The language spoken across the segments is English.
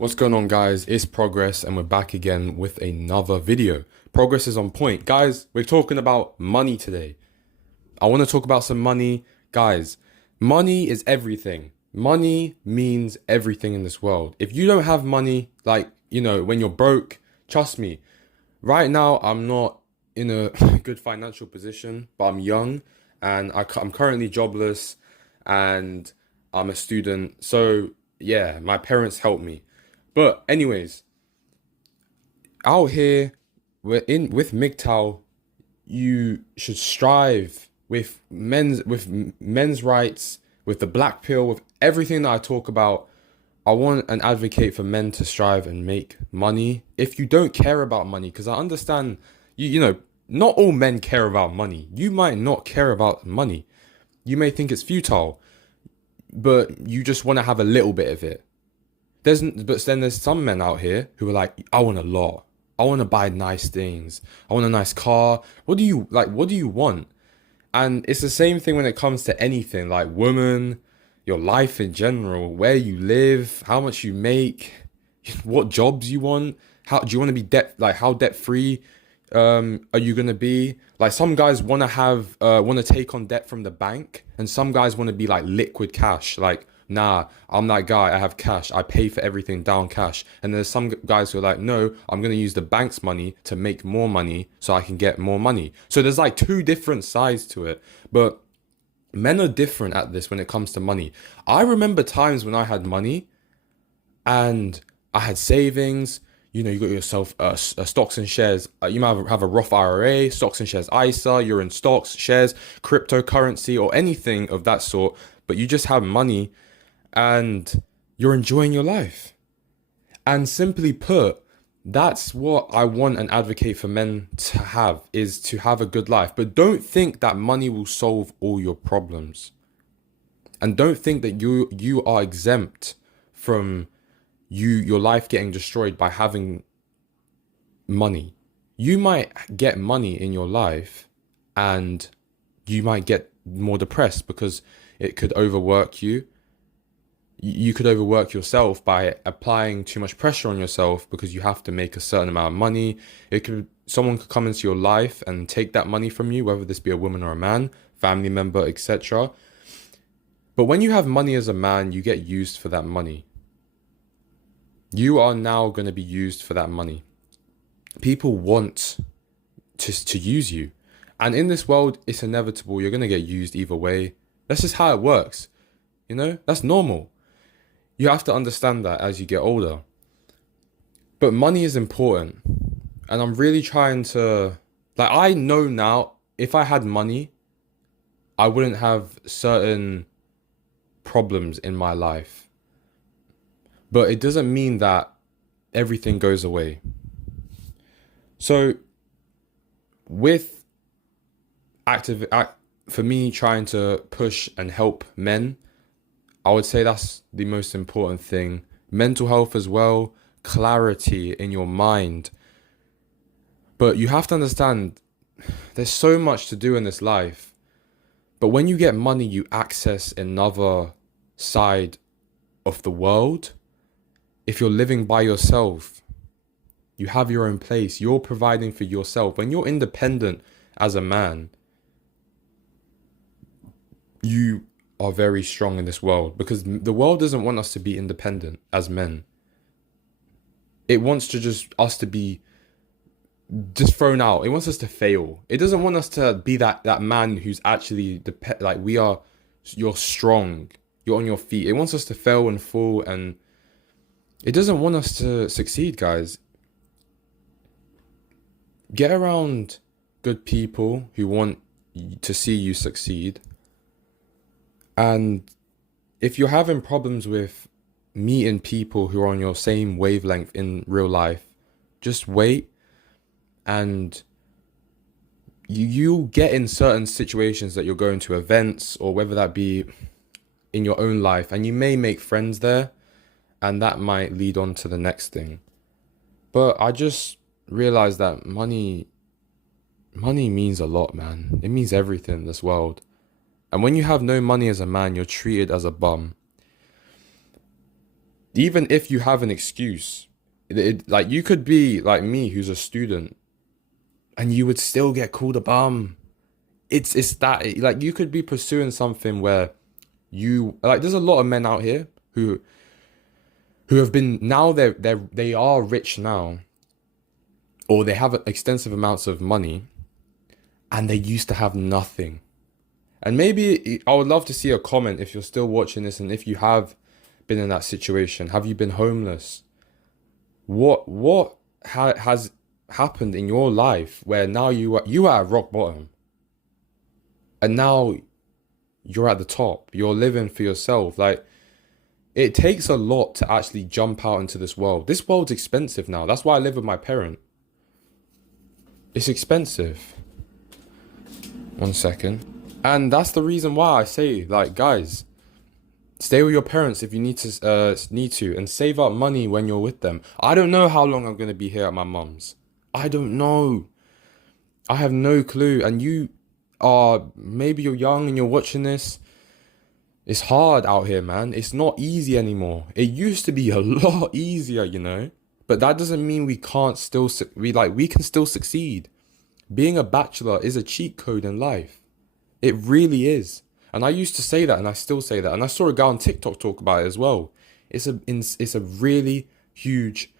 What's going on, guys? It's Progress and we're back again with another video. Progress is on point. Guys, we're talking about money today. I want to talk about some money. Guys, money is everything. Money means everything in this world. If you don't have money, when you're broke, trust me, right now I'm not in a good financial position, but I'm young and I'm currently jobless and I'm a student. So yeah, my parents help me. But anyways, out here, with mgtow, you should strive with men's rights, with the black pill, with everything that I talk about. I want and advocate for men to strive and make money. If you don't care about money, because I understand not all men care about money. You might not care about money. You may think it's futile, but you just want to have a little bit of it. But then there's some men out here who are like, I want a lot. I want to buy nice things. I want a nice car. What do you like? What do you want? And it's the same thing when it comes to anything like women, your life in general, where you live, how much you make, what jobs you want. How do you want to be how debt free are you gonna be? Like some guys want to take on debt from the bank, and some guys want to be like liquid cash. Like, nah, I'm that guy. I have cash. I pay for everything down cash. And there's some guys who are like, no, I'm gonna use the bank's money to make more money so I can get more money. So there's like two different sides to it, but men are different at this when it comes to money. I remember times when I had money and I had savings. You got yourself stocks and shares. You might have a Roth IRA, stocks and shares ISA. You're in stocks, shares, cryptocurrency, or anything of that sort. But you just have money, and you're enjoying your life. And simply put, that's what I want and advocate for men to have, is to have a good life. But don't think that money will solve all your problems. And don't think that you are exempt from your life getting destroyed by having money. You might get money in your life and you might get more depressed because it could overwork you. You could overwork yourself by applying too much pressure on yourself because you have to make a certain amount of money. Someone could come into your life and take that money from you, whether this be a woman or a man, family member, etc. But when you have money as a man, you get used for that money. You are now going to be used for that money. People want to use you. And in this world, it's inevitable. You're going to get used either way. That's just how it works. That's normal. You have to understand that as you get older. But money is important. And I'm really trying to... I know now, if I had money, I wouldn't have certain problems in my life. But it doesn't mean that everything goes away. So with for me trying to push and help men, I would say that's the most important thing. Mental health as well, clarity in your mind. But you have to understand, there's so much to do in this life. But when you get money, you access another side of the world. If you're living by yourself, you have your own place, you're providing for yourself. When you're independent as a man, you are very strong in this world, because the world doesn't want us to be independent as men. It wants us to be just thrown out. It wants us to fail. It doesn't want us to be that man who's actually you're strong, you're on your feet. It wants us to fail and fall, and it doesn't want us to succeed, guys. Get around good people who want to see you succeed. And if you're having problems with meeting people who are on your same wavelength in real life, just wait, and you'll get in certain situations that you're going to events, or whether that be in your own life, and you may make friends there, and that might lead on to the next thing. But I just realized that money means a lot, man. It means everything in this world. And when you have no money as a man, you're treated as a bum. Even if you have an excuse, like you could be like me, who's a student, and you would still get called a bum. It's that like you could be pursuing something where you like. There's a lot of men out here who have been now they are rich now, or they have extensive amounts of money, and they used to have nothing. And maybe I would love to see a comment if you're still watching this, and if you have been in that situation, have you been homeless? What has happened in your life where now you are at rock bottom, and now you're at the top. You're living for yourself. Like it takes a lot to actually jump out into this world. This world's expensive now. That's why I live with my parent. It's expensive. One second. And that's the reason why I say, like, guys, stay with your parents if you need to, and save up money when you're with them. I don't know how long I'm gonna be here at my mum's. I don't know. I have no clue. And maybe you're young and you're watching this. It's hard out here, man. It's not easy anymore. It used to be a lot easier, you know. But that doesn't mean we can't still we can still succeed. Being a bachelor is a cheat code in life. It really is. And I used to say that, and I still say that. And I saw a guy on TikTok talk about it as well. It's a really huge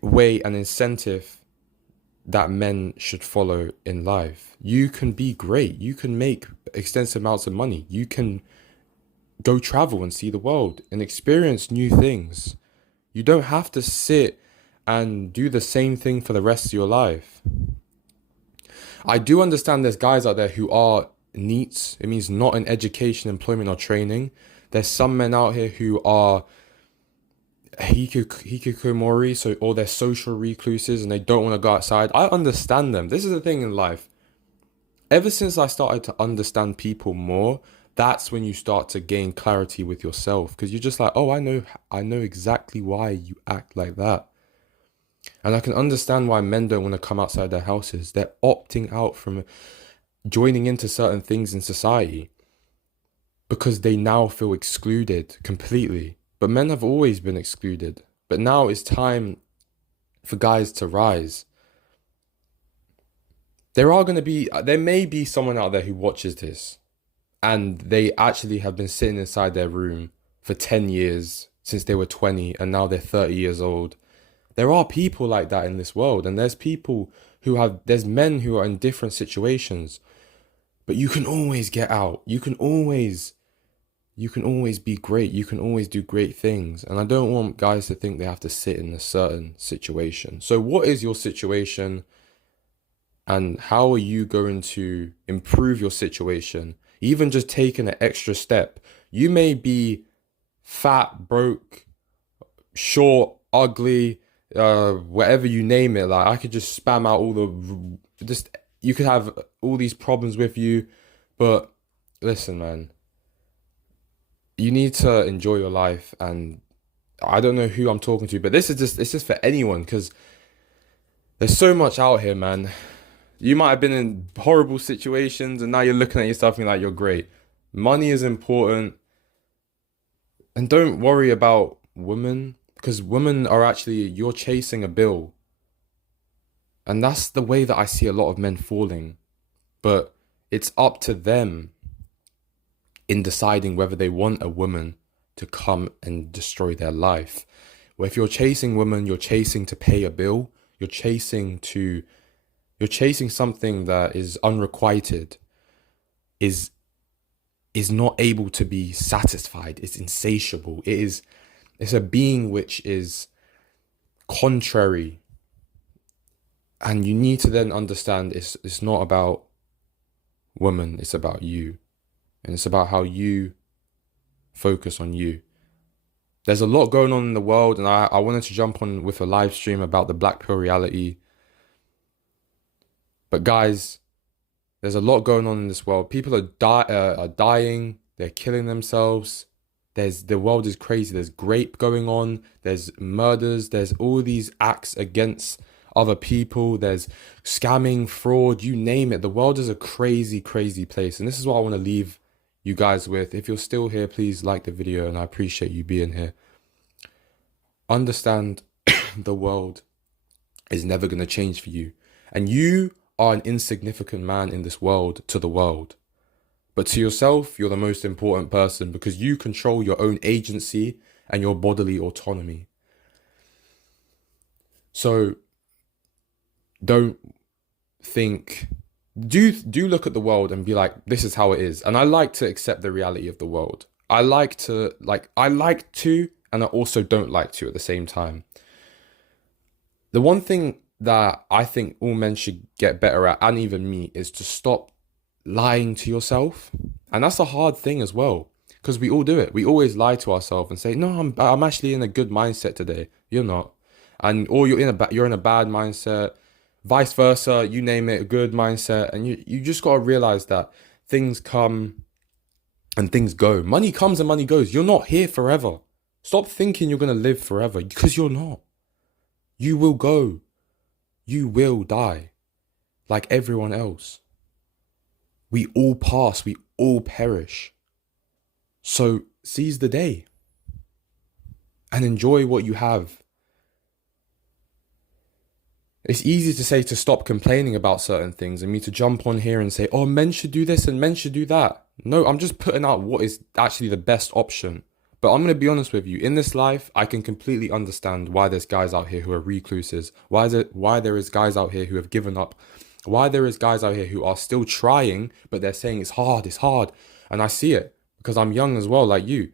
way and incentive that men should follow in life. You can be great. You can make extensive amounts of money. You can go travel and see the world and experience new things. You don't have to sit and do the same thing for the rest of your life. I do understand there's guys out there who are NEETs. It means not in education, employment, or training. There's some men out here who are hikikomori, or they're social recluses and they don't want to go outside. I understand them. This is the thing in life. Ever since I started to understand people more, that's when you start to gain clarity with yourself, because you're just like, oh, I know exactly why you act like that. And I can understand why men don't want to come outside their houses. They're opting out from joining into certain things in society because they now feel excluded completely. But men have always been excluded. But now it's time for guys to rise. There may be someone out there who watches this and they actually have been sitting inside their room for 10 years since they were 20 and now they're 30 years old. There are people like that in this world, and there's men who are in different situations, but you can always get out. You can always be great. You can always do great things. And I don't want guys to think they have to sit in a certain situation. So what is your situation, and how are you going to improve your situation? Even just taking an extra step. You may be fat, broke, short, ugly, whatever you name it. Like I could just spam out you could have all these problems with you, but listen, man, you need to enjoy your life. And I don't know who I'm talking to, but it's just for anyone, because there's so much out here, man. You might have been in horrible situations and now you're looking at yourself and like, you're great. Money is important. And don't worry about women, because women are actually, you're chasing a bill. And that's the way that I see a lot of men falling. But it's up to them in deciding whether they want a woman to come and destroy their life. Well, if you're chasing women, you're chasing to pay a bill. You're chasing something that is unrequited, is not able to be satisfied. It's insatiable. It's a being which is contrary. And you need to then understand it's not about women, it's about you. And it's about how you focus on you. There's a lot going on in the world, and I wanted to jump on with a live stream about the black pill reality. But guys, there's a lot going on in this world. People are dying. They're killing themselves. The world is crazy. There's rape going on. There's murders. There's all these acts against other people. There's scamming, fraud, you name it. The world is a crazy, crazy place. And this is what I want to leave you guys with. If you're still here, please like the video, and I appreciate you being here. Understand the world is never going to change for you. And you are an insignificant man in this world to the world. But to yourself, you're the most important person because you control your own agency and your bodily autonomy. So don't think, do look at the world and be like, this is how it is. And I like to accept the reality of the world. I like to, and I also don't like to at the same time. The one thing that I think all men should get better at, and even me, is to stop lying to yourself. And that's a hard thing as well, because we all do it. We always lie to ourselves and say, no, I'm actually in a good mindset today. You're not. Or you're in a bad mindset, vice versa, you name it, a good mindset. And you just got to realize that things come and things go. Money comes and money goes. You're not here forever. Stop thinking you're going to live forever, because you're not. You will go. You will die like everyone else. We all pass. We all perish. So seize the day and enjoy what you have. It's easy to say to stop complaining about certain things and me to jump on here and say, oh, men should do this and men should do that. No, I'm just putting out what is actually the best option. But I'm going to be honest with you. In this life, I can completely understand why there's guys out here who are recluses. Why there is guys out here who have given up. Why there is guys out here who are still trying, but they're saying it's hard, it's hard. And I see it because I'm young as well, like you.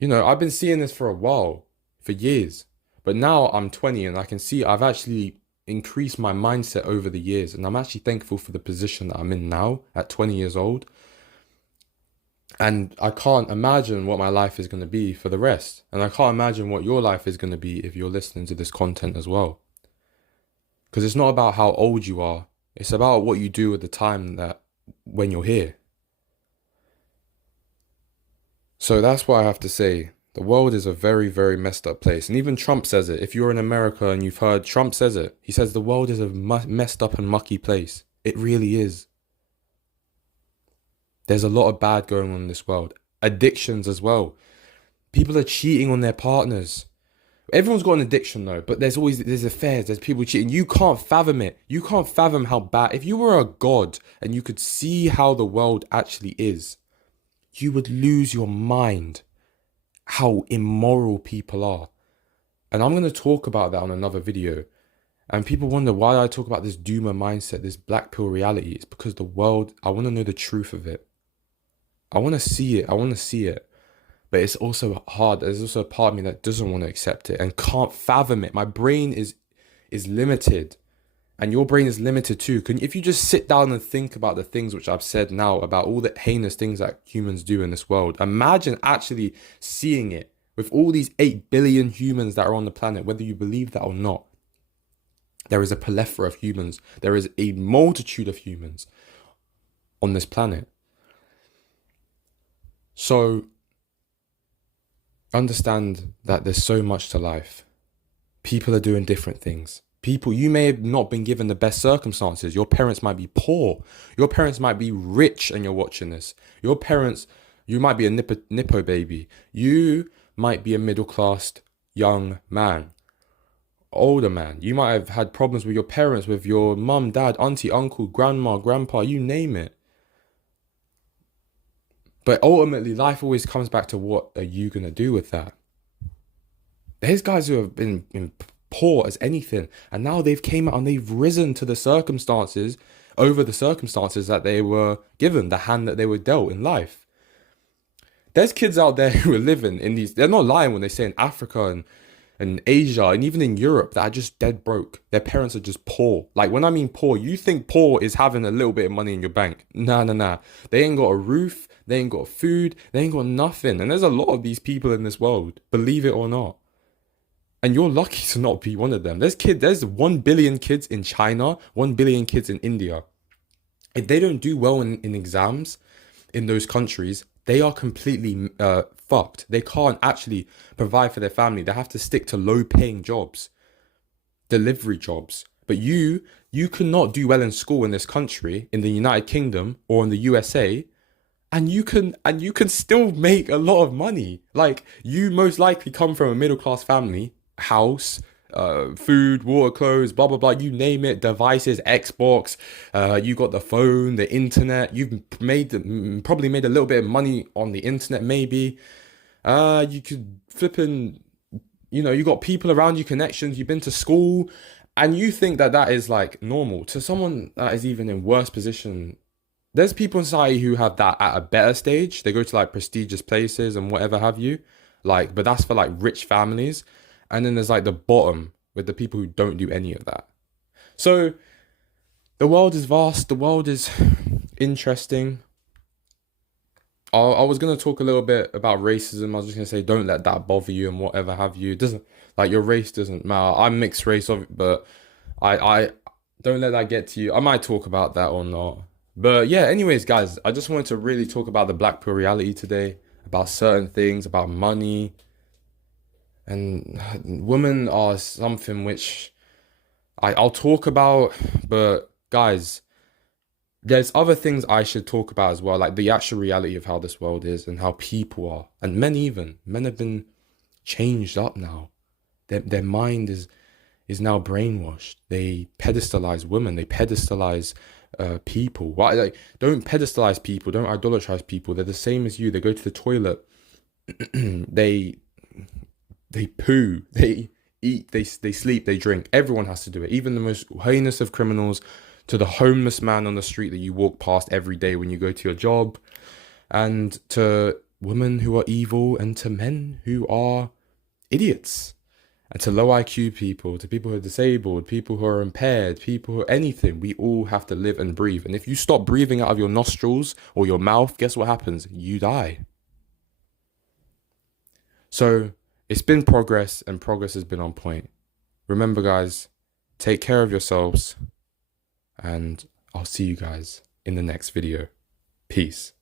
You know, I've been seeing this for a while, for years. But now I'm 20 and I can see I've actually increased my mindset over the years. And I'm actually thankful for the position that I'm in now at 20 years old. And I can't imagine what my life is going to be for the rest. And I can't imagine what your life is going to be if you're listening to this content as well. Because it's not about how old you are. It's about what you do at the time that when you're here. So that's what I have to say. The world is a very, very messed up place. And even Trump says it. If you're in America and you've heard, Trump says it. He says the world is a messed up and mucky place. It really is. There's a lot of bad going on in this world. Addictions as well. People are cheating on their partners. Everyone's got an addiction though, but there's affairs, there's people cheating. You can't fathom it. You can't fathom how bad. If you were a god and you could see how the world actually is, you would lose your mind how immoral people are. And I'm going to talk about that on another video. And people wonder why I talk about this doomer mindset, this black pill reality. It's because the world, I want to know the truth of it. I want to see it. I want to see it. But it's also hard. There's also a part of me that doesn't want to accept it and can't fathom it. My brain is limited. And your brain is limited too. If you just sit down and think about the things which I've said now, about all the heinous things that humans do in this world, imagine actually seeing it with all these 8 billion humans that are on the planet, whether you believe that or not. There is a plethora of humans. There is a multitude of humans on this planet. So understand that there's so much to life. People are doing different things. You may have not been given the best circumstances. Your parents might be poor. Your parents might be rich and you're watching this. Your parents, you might be a nippo baby. You might be a middle-class young man, older man. You might have had problems with your parents, with your mum, dad, auntie, uncle, grandma, grandpa, you name it. But ultimately, life always comes back to what are you going to do with that? There's guys who have been poor as anything, and now they've came out and they've risen to the circumstances over the circumstances that they were given, the hand that they were dealt in life. There's kids out there who are living in these, they're not lying when they say in Africa and Asia and even in Europe that are just dead broke. Their parents are just poor. Like when I mean poor, you think poor is having a little bit of money in your bank. Nah. They ain't got a roof. They ain't got food. They ain't got nothing. And there's a lot of these people in this world, believe it or not. And you're lucky to not be one of them. There's 1 billion kids in China, 1 billion kids in India. If they don't do well in exams in those countries, they are completely fucked. They can't actually provide for their family. They have to stick to low-paying jobs, delivery jobs, But you cannot do well in school in this country, in the United Kingdom or in the USA, and you can still make a lot of money. Like, you most likely come from a middle class family, house, food, water, clothes, blah blah blah, you name it, devices, Xbox, you got the phone, the internet, you've probably made a little bit of money on the internet, maybe. You could flipping, you got people around you, connections, you've been to school, and you think that that is like normal. To someone that is even in worse position, there's people in society who have that at a better stage. They go to like prestigious places and whatever have you. Like, but that's for like rich families. And then there's like the bottom with the people who don't do any of that. So the world is vast, the world is interesting. I was gonna talk a little bit about racism. I was just gonna say don't let that bother you and whatever have you. It doesn't, like, your race doesn't matter. I'm mixed race of but I don't let that get to you. I might talk about that or not. But yeah, anyways, guys, I just wanted to really talk about the black pill reality today, about certain things, about money. And women are something which I'll talk about, but guys, there's other things I should talk about as well, like the actual reality of how this world is and how people are, and men even. Men have been changed up now. Their mind is now brainwashed. They pedestalize women. They pedestalize people. Why? Like, don't pedestalize people. Don't idolatrize people. They're the same as you. They go to the toilet. they poo. They eat. They sleep. They drink. Everyone has to do it. Even the most heinous of criminals, to the homeless man on the street that you walk past every day when you go to your job, and to women who are evil, and to men who are idiots, and to low IQ people, to people who are disabled, people who are impaired, people who are anything. We all have to live and breathe. And if you stop breathing out of your nostrils or your mouth, guess what happens? You die. So it's been progress, and progress has been on point. Remember, guys, take care of yourselves, and I'll see you guys in the next video. Peace.